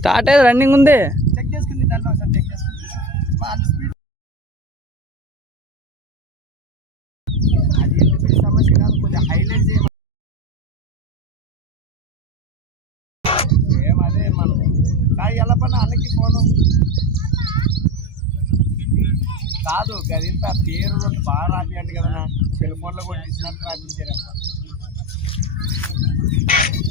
Start అయ్యి running ఉంది. Check చేసుకుని చెక్ కాదు గది పేరు బాగా రాపియండి కదా సెల్ ఫోన్లో కూడా ఇచ్చినట్టు రాపించారు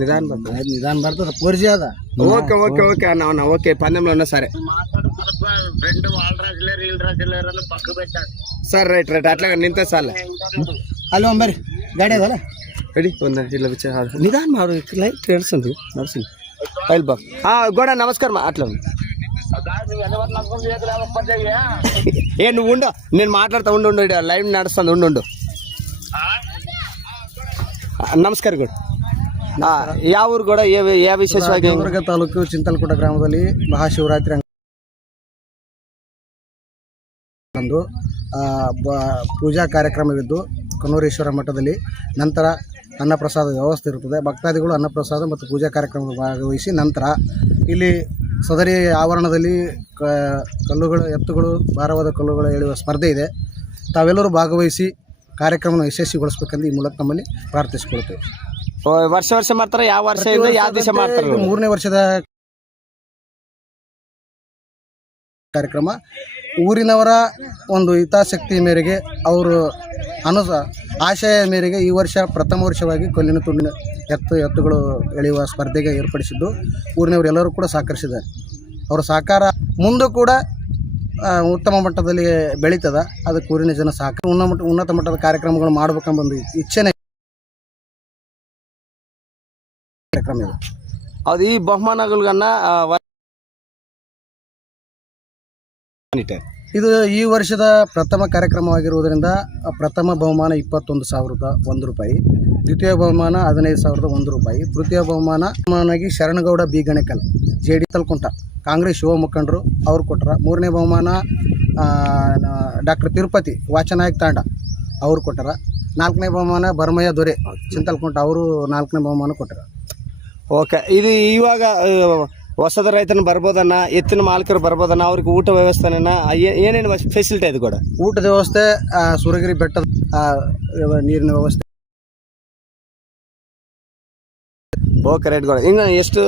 నిదాన్ బాబు నిదాన్ పడుతుంది. చేదా ఓకే ఓకే ఓకే అన్న అవునా ఓకే పందెంలో ఉన్నా సరే. సరే రైట్ రైట్ అట్లా నింతే సార్లే. హలో మరి గాడి అదా రెడీ? ఉందా ఇట్లా వచ్చే నిదాన్ లైట్ నడుస్తుంది నడుస్తుంది. ఫైల్ బాబు గోడ నమస్కారం అట్లా ఉంది. ఏ నువ్వు ఉండు. నేను మాట్లాడుతా ఉండు ఉండు లైవ్ నడుస్తుంది ఉండు నమస్కారం కూడా ಯಾವ ಊರು ಕೂಡ ಯಾವ ವಿಶೇಷವಾಗಿ ತಾಲೂಕು ಚಿಂತಲ್ಕೂಟ ಗ್ರಾಮದಲ್ಲಿ ಮಹಾಶಿವರಾತ್ರಿ ಒಂದು ಪೂಜಾ ಕಾರ್ಯಕ್ರಮವಿದ್ದು ಕನ್ನೂರೇಶ್ವರ ಮಠದಲ್ಲಿ. ನಂತರ ಅನ್ನಪ್ರಸಾದ ವ್ಯವಸ್ಥೆ ಇರುತ್ತದೆ. ಭಕ್ತಾದಿಗಳು ಅನ್ನಪ್ರಸಾದ ಮತ್ತು ಪೂಜಾ ಕಾರ್ಯಕ್ರಮದ ಭಾಗವಹಿಸಿ ನಂತರ ಇಲ್ಲಿ ಸದರಿ ಆವರಣದಲ್ಲಿ ಕಲ್ಲುಗಳು, ಎತ್ತುಗಳು, ಭಾರವಾದ ಕಲ್ಲುಗಳು ಎಳೆಯುವ ಸ್ಪರ್ಧೆ ಇದೆ. ತಾವೆಲ್ಲರೂ ಭಾಗವಹಿಸಿ ಕಾರ್ಯಕ್ರಮವನ್ನು ಯಶಸ್ವಿಗೊಳಿಸಬೇಕೆಂದು ಈ ಮೂಲಕ ನಮ್ಮಲ್ಲಿ ಪ್ರಾರ್ಥಿಸಿಕೊಳ್ತೇವೆ ವರ್ಷ ವರ್ಷ ಮಾಡ್ತಾರ? ಯಾವ ವರ್ಷ ಯಾವ ದಿವಸ ಮಾಡ್ತಾರ ಇದು ಮೂರನೇ ವರ್ಷದ ಕಾರ್ಯಕ್ರಮ. ಊರಿನವರ ಒಂದು ಹಿತಾಸಕ್ತಿ ಮೇರೆಗೆ ಅವರು ಅನು ಆಶಯ ಮೇರೆಗೆ ಈ ವರ್ಷ ಪ್ರಥಮ ವರ್ಷವಾಗಿ ಕೊಲ್ಲಿನ ತುಂಡಿನ ಎತ್ತು ಎತ್ತುಗಳು ಎಳೆಯುವ ಸ್ಪರ್ಧೆಗೆ ಏರ್ಪಡಿಸಿದ್ದು. ಊರಿನವರೆಲ್ಲರೂ ಕೂಡ ಸಹಕರಿಸಿದ್ದಾರೆ. ಅವರ ಸಹಕಾರ ಮುಂದೆ ಕೂಡ ಆ, ಉತ್ತಮ ಮಟ್ಟದಲ್ಲಿ ಬೆಳೀತದ. ಅದಕ್ಕೆ ಊರಿನ ಜನ ಸಹಕಾರ ಉನ್ನತ ಉನ್ನತ ಮಟ್ಟದ ಕಾರ್ಯಕ್ರಮಗಳು ಮಾಡಬೇಕೆಂಬ ಒಂದು ಇಚ್ಛೆನೆ ಕಾರ್ಯಕ್ರಮ ಇದು. ಅದು ಈ ಬಹುಮಾನಗಳನ್ನ ಇದು ಈ ವರ್ಷದ ಪ್ರಥಮ ಕಾರ್ಯಕ್ರಮವಾಗಿರುವುದರಿಂದ, ಪ್ರಥಮ ಬಹುಮಾನ ಇಪ್ಪತ್ತೊಂದು ಸಾವಿರದ ಒಂದು ರೂಪಾಯಿ, ದ್ವಿತೀಯ ಬಹುಮಾನ ಹದಿನೈದು ಸಾವಿರದ ಒಂದು ರೂಪಾಯಿ, ತೃತೀಯ ಬಹುಮಾನ ಬಹುಮಾನಾಗಿ Sharanagouda B. Ganakal, J D Talkunta, Congress ಯುವ ಮುಖಂಡರು ಅವ್ರು ಕೊಟ್ಟರ ಮೂರನೇ ಬಹುಮಾನ ಡಾಕ್ಟರ್ ತಿರುಪತಿ ವಾಚನಾಯಕ್ ತಾಂಡ ಅವ್ರು ಕೊಟ್ಟರ ನಾಲ್ಕನೇ ಬಹುಮಾನ ಬರಮಯ್ಯ ದೊರೆ, ಚಿಂತಲ್ಕುಂಟ, ಅವರು ನಾಲ್ಕನೇ ಬಹುಮಾನ ಕೊಟ್ಟರ ಓಕೆ. ಇದು ಇವಾಗ ಹೊಸದ ರೈತನ ಬರ್ಬೋದನ್ನ, ಎತ್ತಿನ ಮಾಲೀಕರು ಬರ್ಬೋದನ್ನ, ಅವ್ರಿಗೆ ಊಟ ವ್ಯವಸ್ಥೆನ ಏನೇನು ಫೆಸಿಲಿಟಿ ಇದೆ ಕೂಡ ಊಟದ ವ್ಯವಸ್ಥೆ ಸುರಗಿರಿ ಬೆಟ್ಟದ ನೀರಿನ ವ್ಯವಸ್ಥೆ. ಓಕೆ ರೈಟ್ ಗೋಡ. ಇನ್ನು ಎಷ್ಟು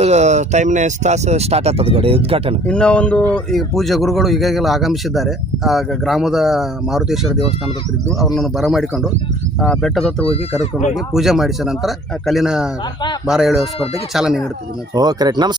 ಟೈಮ್ನ ಎಷ್ಟು ತಾಸು ಸ್ಟಾರ್ಟ್ ಆಗ್ತದೆ ಗೋಡೆ ಉದ್ಘಾಟನೆ? ಇನ್ನ ಒಂದು ಈಗ ಪೂಜ್ಯ ಗುರುಗಳು ಈಗಾಗಲೇ ಆಗಮಿಸಿದ್ದಾರೆ. ಆಗ ಗ್ರಾಮದ ಮಾರುತೇಶ್ವರ ದೇವಸ್ಥಾನದ ಹತ್ರ ಇದ್ದು ಅವ್ರನ್ನ ಬರಮಾಡಿಕೊಂಡು ಆ ಬೆಟ್ಟದ ಹತ್ರ ಹೋಗಿ ಕರೆದುಕೊಂಡು ಹೋಗಿ ಪೂಜೆ ಮಾಡಿಸಿದ ನಂತರ ಆ ಕಲ್ಲಿನ ಬಾರ ಎಳೆಯುವ ಸ್ಪರ್ಧೆಗೆ ಚಾಲನೆ ನೀಡುತ್ತಿದ್ದೀವಿ. ನಾವು. ಓಕೆ ರೈಟ್ ನಮಸ್ಕಾರ